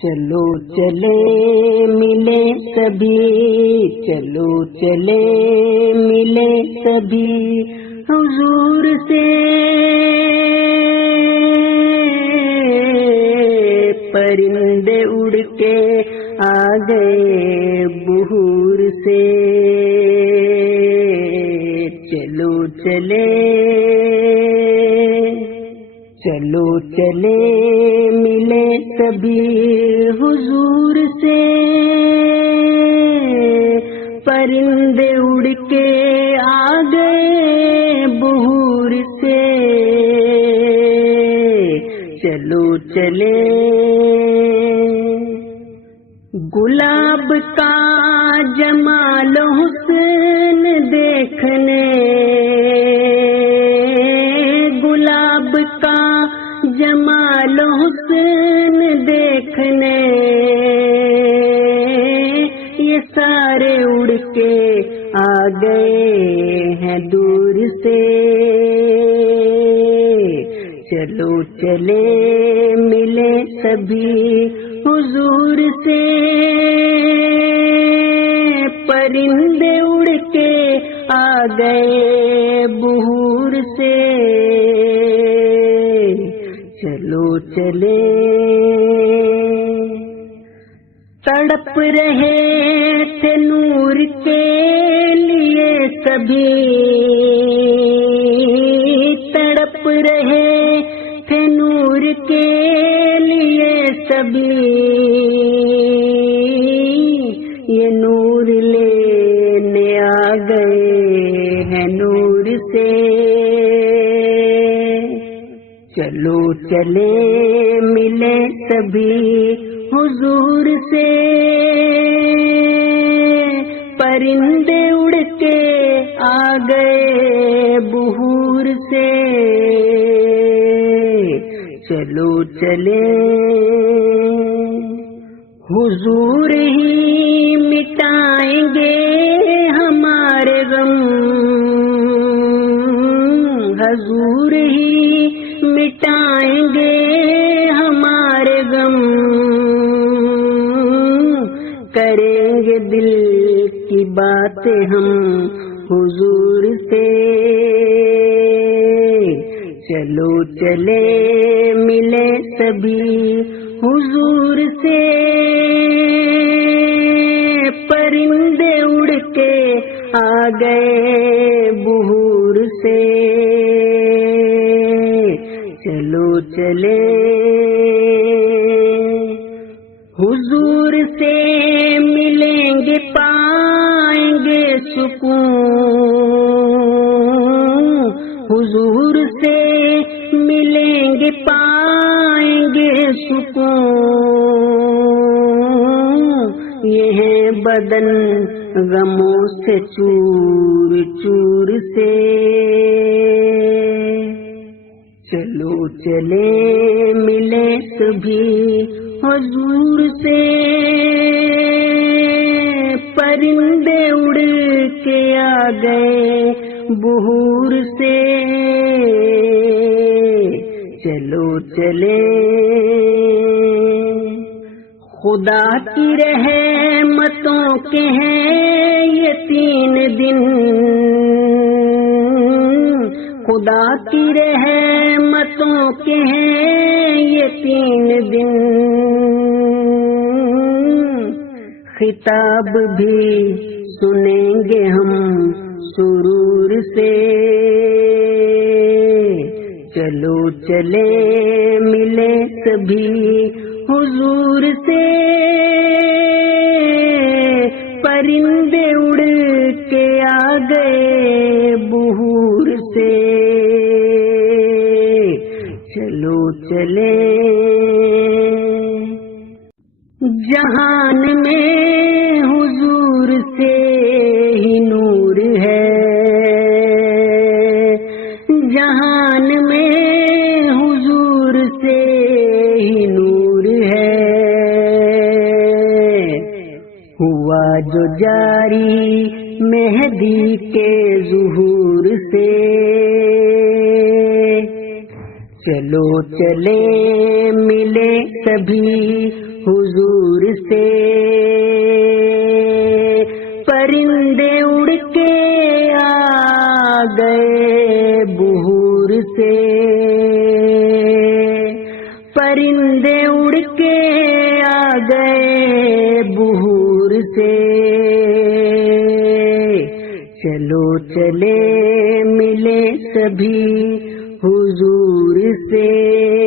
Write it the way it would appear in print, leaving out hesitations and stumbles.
چلو چلے ملے سبھی، چلو چلے ملے سبھی حضور سے، پرندے اڑ کے آ گئے بحور سے، چلو چلے چلو چلے ملے سبھی حضور سے، پرندے اڑ کے آ گئے بحور سے، چلو چلے گلاب کا جمال حسن دیکھنے، گلاب کا جمال حسن دیکھنے، یہ سارے اڑ کے آ گئے ہیں دور سے، چلو چلے ملے سبھی حضور سے، پرندے اڑ کے آ گئے بحور سے، چلو چلے تڑپ رہے تھے نور کے لیے سبھی، تڑپ رہے تھے نور کے لیے سبھی، یہ نور لینے آ گئے ہیں نور سے، چلو چلے ملے سبھی حضور سے، پرندے اڑ کے آ گئے بحور سے، چلو چلے حضور ہی مٹائیں گے ہمارے غم، حضور ہی مٹائیں گے ہمارے غم، کریں گے دل کی باتیں ہم حضور سے، چلو چلے ملے سبھی حضور سے، پرندے اڑ کے آ گئے بحور سے، چلو چلے حضور سے ملیں گے پائیں گے سکون، حضور سے ملیں گے پائیں گے سکون، یہ ہے بدن غموں سے چور چور سے، چلو چلے ملے سبھی حضور سے، پرندے اڑ کے آ گئے بحور سے، چلو چلے خدا کی رحمتوں کے ہیں یہ 3 دن، خدا کی رحمتوں کے ہیں یہ 3 دن، خطاب بھی سنیں گے ہم سرور سے، چلو چلے ملے سبھی حضور سے، پرندے اڑ کے آ گئے بحور سے، چلو چلے جہان میں حضور سے ہی نور ہے، جہان میں حضور سے ہی نور ہے، ہوا جو جاری مہدی کے ظہور سے، چلو چلے ملے سبھی حضور سے، پرندے اڑ کے آ گئے بحور سے، پرندے اڑ کے آ گئے بحور سے، چلو چلے ملے سبھی حضور سے۔